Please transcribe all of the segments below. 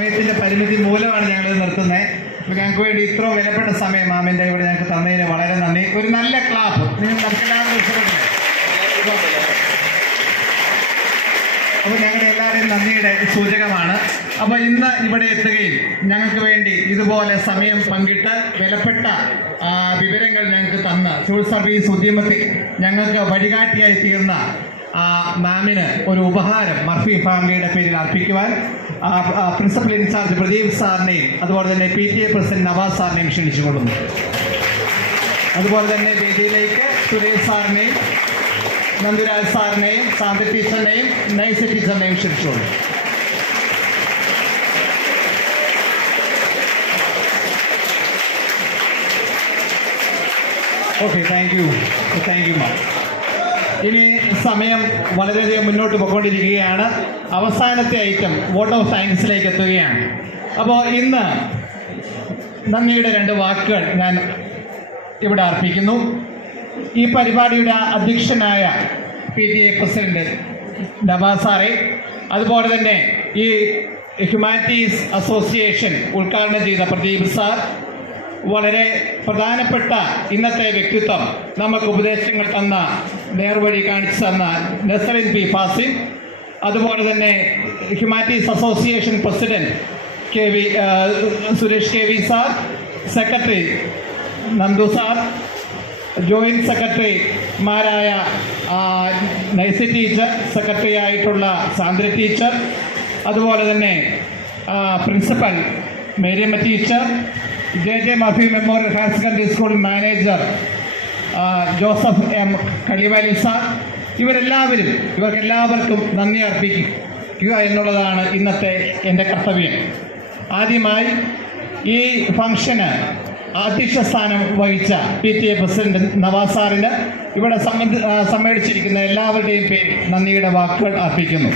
സമയത്തിന്റെ പരിമിതി മൂലമാണ് ഞങ്ങൾ നിർത്തുന്നത് അപ്പൊ ഞങ്ങൾക്ക് വേണ്ടി ഇത്ര വിലപ്പെട്ട സമയം മാമിന്റെ ഇവിടെ ഞങ്ങൾക്ക് തന്നതിന് വളരെ നന്ദി. ഒരു നല്ല ക്ലാപ്പ് അപ്പൊ ഞങ്ങളുടെ എല്ലാവരുടെയും നന്ദിയുടെ സൂചകമാണ്. അപ്പൊ ഇന്ന് ഇവിടെ എത്തുകയും ഞങ്ങൾക്ക് വേണ്ടി ഇതുപോലെ സമയം പങ്കിട്ട് വിലപ്പെട്ട വിവരങ്ങൾ ഞങ്ങൾക്ക് തന്ന്. സിവിൽ സർവീസ് ഉദ്യമത്തിൽ ഞങ്ങൾക്ക് വഴികാട്ടിയായി തീർന്ന മാമിന് ഒരു ഉപഹാരം മർഫി ഫാമിലിയുടെ പേരിൽ അർപ്പിക്കുവാൻ ആ, ആ, പ്രിൻസിപ്പൽ ഇൻചാർജ് പ്രദീപ് സാറിനെയും അതുപോലെ തന്നെ P T A president Navas സാറിനെയും ക്ഷണിച്ചുകൊള്ളുന്നു. അതുപോലെ തന്നെ വേദിയിലേക്ക് സുരേഷ് സാറിനെയും നന്ദിരാജ് സാറിനെയും സാന്ത ടീച്ചറിനെയും നൈസ ടീച്ചറിനെയും ക്ഷണിച്ചുകൊള്ളുന്നു. Okay thank you thank you ma'am ഇനി സമയം വളരെയധികം മുന്നോട്ട് പോയിക്കൊണ്ടിരിക്കുകയാണ്. അവസാനത്തെ ഐറ്റം വോട്ട് ഓഫ് സയൻസിലേക്ക് എത്തുകയാണ്. അപ്പോൾ ഇന്ന് നന്ദിയുടെ രണ്ട് വാക്കുകൾ ഞാൻ ഇവിടെ അർപ്പിക്കുന്നു. ഈ പരിപാടിയുടെ അധ്യക്ഷനായ P T A president Navas സാറെ അതുപോലെ തന്നെ ഈ ഹ്യൂമാനിറ്റീസ് അസോസിയേഷൻ ഉദ്ഘാടനം ചെയ്ത പ്രദീപ് സാർ വളരെ പ്രധാനപ്പെട്ട ഇന്നത്തെ വ്യക്തിത്വം നമുക്ക് ഉപദേശങ്ങൾ തന്ന നേർവഴി കാണിച്ചു തന്ന നസറിൻ പി ഫാസിം അതുപോലെ തന്നെ humanities association president K V Suresh K V sir secretary Nandu sir joint സെക്രട്ടറിമാരായ നൈസി ടീച്ചർ സെക്രട്ടറി ആയിട്ടുള്ള സാന്ദ്ര ടീച്ചർ അതുപോലെ തന്നെ principal Mariyamma teacher J J Murphy memorial higher secondary school manager Joseph M. കളിവാലി sir ഇവരെല്ലാവരും ഇവർക്കെല്ലാവർക്കും നന്ദി അർപ്പിക്കുക എന്നുള്ളതാണ് ഇന്നത്തെ എന്റെ കർത്തവ്യം. ആദ്യമായി ഈ ഫംഗ്ഷന് അധ്യക്ഷ സ്ഥാനം വഹിച്ച P T A president Navas സാറിന് ഇവിടെ സമ്മേളിച്ചിരിക്കുന്ന എല്ലാവരുടെയും പേര് നന്ദിയുടെ വാക്കുകൾ അർപ്പിക്കുന്നു.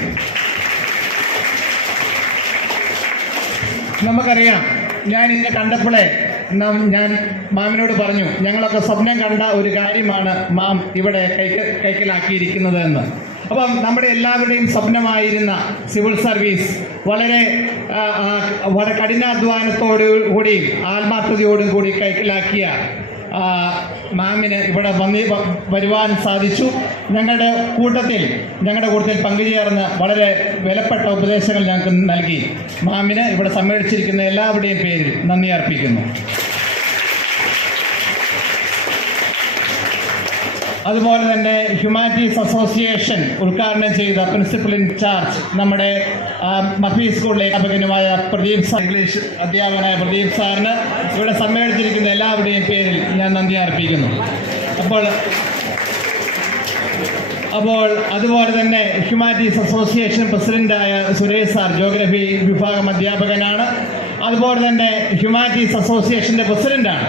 നമുക്കറിയാം ഞാൻ ഇന്ന് കണ്ടപ്പോഴേ നാം ഞാൻ മാമിനോട് പറഞ്ഞു ഞങ്ങളൊക്കെ സ്വപ്നം കണ്ട ഒരു കാര്യമാണ് മാം ഇവിടെ കൈക്ക് കൈക്കലാക്കിയിരിക്കുന്നത് എന്ന് അപ്പം നമ്മുടെ എല്ലാവരുടെയും സ്വപ്നമായിരുന്ന സിവിൽ സർവീസ് വളരെ വളരെ കഠിനാധ്വാനത്തോടു കൂടിയും ആത്മാർത്ഥതയോടും കൂടി കൈക്കലാക്കിയ മാമിന് ഇവിടെ വന്നി വരുവാൻ സാധിച്ചു. ഞങ്ങളുടെ കൂട്ടത്തിൽ ഞങ്ങളുടെ കൂട്ടത്തിൽ പങ്കുചേർന്ന് വളരെ വിലപ്പെട്ട ഉപദേശങ്ങൾ ഞങ്ങൾക്ക് നൽകി. മാമിന് ഇവിടെ സമ്മേളിച്ചിരിക്കുന്ന എല്ലാവരുടെയും പേരിൽ നന്ദി അർപ്പിക്കുന്നു. അതുപോലെ തന്നെ ഹ്യൂമാനിറ്റീസ് അസോസിയേഷൻ ഉദ്ഘാടനം ചെയ്ത പ്രിൻസിപ്പൽ ഇൻചാർജ് നമ്മുടെ മഫി സ്കൂളിലെ അധ്യാപകനുമായ പ്രദീപ് സാർ ഇംഗ്ലീഷ് അധ്യാപകനായ പ്രദീപ് സാറിന് ഇവിടെ സമ്മേളിച്ചിരിക്കുന്ന എല്ലാവരുടെയും പേരിൽ ഞാൻ നന്ദി അർപ്പിക്കുന്നു. അപ്പോൾ അപ്പോൾ അതുപോലെ തന്നെ ഹ്യൂമാനിറ്റീസ് അസോസിയേഷൻ പ്രസിഡന്റായ സുരേഷ് സാർ ജോഗ്രഫി വിഭാഗം അധ്യാപകനാണ്. അതുപോലെ തന്നെ ഹ്യൂമാനിറ്റീസ് അസോസിയേഷന്റെ പ്രസിഡന്റാണ്.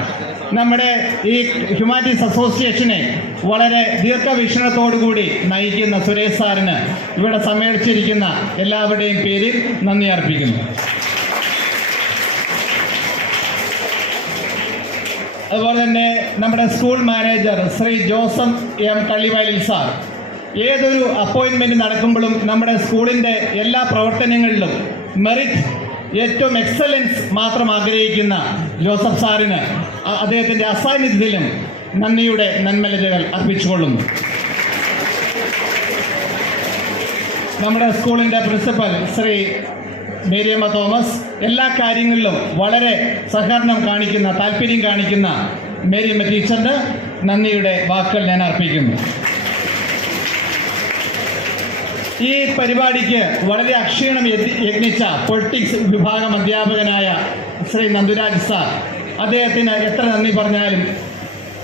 നമ്മുടെ ഈ ഹ്യൂമാനിറ്റീസ് അസോസിയേഷനെ വളരെ ദീർഘവീക്ഷണത്തോടുകൂടി നയിക്കുന്ന സുരേഷ് സാറിന് ഇവിടെ സമ്മേളിച്ചിരിക്കുന്ന എല്ലാവരുടെയും പേരിൽ നന്ദി അർപ്പിക്കുന്നു. അതുപോലെ തന്നെ നമ്മുടെ school manager Shri Joseph M കള്ളിവയലിൽ sir ഏതൊരു അപ്പോയിൻമെന്റ് നടക്കുമ്പോഴും നമ്മുടെ സ്കൂളിന്റെ എല്ലാ പ്രവർത്തനങ്ങളിലും മെറിറ്റ് ഏറ്റവും എക്സലൻസ് മാത്രം ആഗ്രഹിക്കുന്ന ജോസഫ് സാറിന് അദ്ദേഹത്തിന്റെ അസാന്നിധ്യത്തിലും നന്ദിയുടെ നന്മലരുകൾ അർപ്പിച്ചുകൊള്ളുന്നു. നമ്മുടെ സ്കൂളിന്റെ പ്രിൻസിപ്പൽ ശ്രീ മേരിയമ്മ തോമസ് എല്ലാ കാര്യങ്ങളിലും വളരെ സഹകരണം കാണിക്കുന്ന താല്പര്യം കാണിക്കുന്ന മേരിയമ്മ ടീച്ചറിന് നന്ദിയുടെ വാക്കുകൾ ഞാൻ അർപ്പിക്കുന്നു. ഈ പരിപാടിക്ക് വളരെ അക്ഷീണം യത്നി- യത്നിച്ച പൊളിറ്റിക്സ് വിഭാഗം അധ്യാപകനായ ശ്രീ നന്ദുരാജ് സാർ അദ്ദേഹത്തിന് എത്ര നന്ദി പറഞ്ഞാലും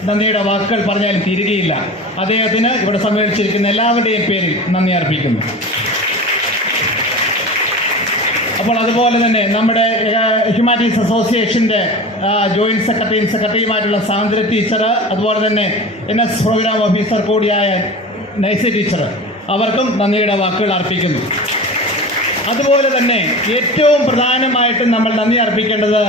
നന്ദിയുടെ വാക്കുകൾ പറഞ്ഞാലും തിരികെയില്ല. അദ്ദേഹത്തിന് ഇവിടെ സമ്മേളിച്ചിരിക്കുന്ന എല്ലാവരുടെയും പേരിൽ നന്ദി അർപ്പിക്കുന്നു. അപ്പോൾ അതുപോലെ തന്നെ നമ്മുടെ ഹ്യൂമാനിറ്റീസ് അസോസിയേഷന്റെ ജോയിന്റ് സെക്രട്ടറിയും സെക്രട്ടറിയുമായിട്ടുള്ള സാന്ദ്ര ടീച്ചർ അതുപോലെ തന്നെ എൻ എസ് പ്രോഗ്രാം ഓഫീസർ കൂടിയായ നൈസി ടീച്ചർ അവർക്കും നന്ദിയുടെ വാക്കുകൾ അർപ്പിക്കുന്നു. അതുപോലെ തന്നെ ഏറ്റവും പ്രധാനമായിട്ടും നമ്മൾ നന്ദി അർപ്പിക്കേണ്ടത്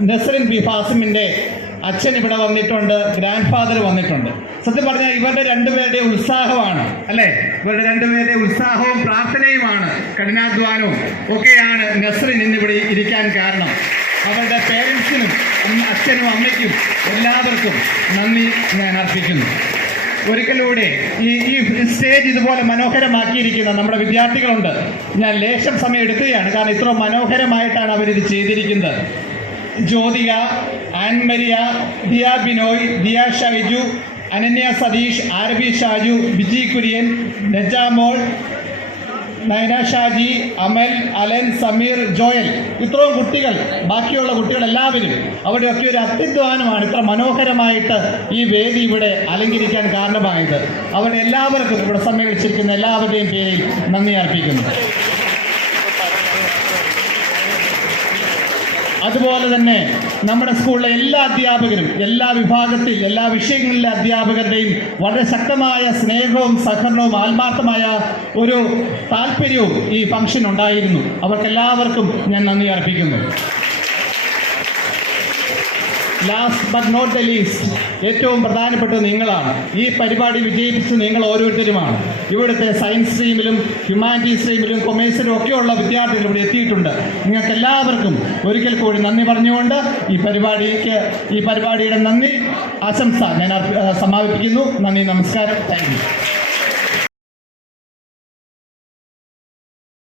നസറിൻ ബി ഫാസിമിന്റെ അച്ഛൻ ഇവിടെ വന്നിട്ടുണ്ട് ഗ്രാൻഡ് ഫാദർ വന്നിട്ടുണ്ട്. സത്യം പറഞ്ഞാൽ ഇവരുടെ രണ്ടുപേരുടെ ഉത്സാഹമാണ് അല്ലേ? ഇവരുടെ രണ്ടുപേരുടെ ഉത്സാഹവും പ്രാർത്ഥനയുമാണ് കഠിനാധ്വാനവും ഒക്കെയാണ് നസറിൻ ഇന്ന് ഇരിക്കാൻ കാരണം. അവരുടെ പേരൻസിനും അച്ഛനും അമ്മയ്ക്കും എല്ലാവർക്കും നന്ദി ഞാൻ അർപ്പിക്കുന്നു. ഒരിക്കലൂടെ ഈ ഈ സ്റ്റേജ് ഇതുപോലെ മനോഹരമാക്കിയിരിക്കുന്ന നമ്മുടെ വിദ്യാർത്ഥികളുണ്ട്. ഞാൻ ലേശം സമയം എടുക്കുകയാണ് കാരണം ഇത്ര മനോഹരമായിട്ടാണ് അവരിത് ചെയ്തിരിക്കുന്നത്. Jyothika Ann Maria Diya Binoy Diya Shaiju Ananya Satheesh Aarabi Shaju Biji Kurian Najamol Nayana Shaji Amal Alan Sameer Joel. ഇത്രയും കുട്ടികൾ ബാക്കിയുള്ള കുട്ടികൾ എല്ലാവരും അവരുടെയൊക്കെ ഒരു അത്യധ്വാനമാണ് ഇത്ര മനോഹരമായിട്ട് ഈ വേദി ഇവിടെ അലങ്കരിക്കാൻ കാരണമായത്. അവരുടെ എല്ലാവർക്കും ഇവിടെ സമ്മേളിച്ചിരിക്കുന്ന എല്ലാവരുടെയും പേരിൽ നന്ദി അർപ്പിക്കുന്നു. അതുപോലെ തന്നെ നമ്മുടെ സ്കൂളിലെ എല്ലാ അധ്യാപകരും എല്ലാ വിഭാഗത്തിൽ എല്ലാ വിഷയങ്ങളിലെ അധ്യാപകരുടെയും വളരെ ശക്തമായ സ്നേഹവും സഹകരണവും ആത്മാർത്ഥമായ ഒരു താല്പര്യവും ഈ ഫംഗ്ഷൻ ഉണ്ടായിരുന്നു. അവർക്കെല്ലാവർക്കും ഞാൻ നന്ദി അർപ്പിക്കുന്നു. Last but not the least ഏറ്റവും പ്രധാനപ്പെട്ട നിങ്ങളാണ്. ഈ പരിപാടി വിജയിപ്പിച്ച് നിങ്ങൾ ഓരോരുത്തരുമാണ്. ഇവിടുത്തെ സയൻസ് സ്ട്രീമിലും ഹ്യൂമാനിറ്റീസ് സ്ട്രീമിലും കൊമേഴ്സിലും ഒക്കെയുള്ള വിദ്യാർത്ഥികൾ ഇവിടെ എത്തിയിട്ടുണ്ട്. നിങ്ങൾക്ക് എല്ലാവർക്കും ഒരിക്കൽ കൂടി നന്ദി പറഞ്ഞുകൊണ്ട് ഈ പരിപാടിക്ക് ഈ പരിപാടിയുടെ നന്ദി ആശംസ ഞാൻ സമാപിപ്പിക്കുന്നു. നന്ദി നമസ്കാരം. താങ്ക്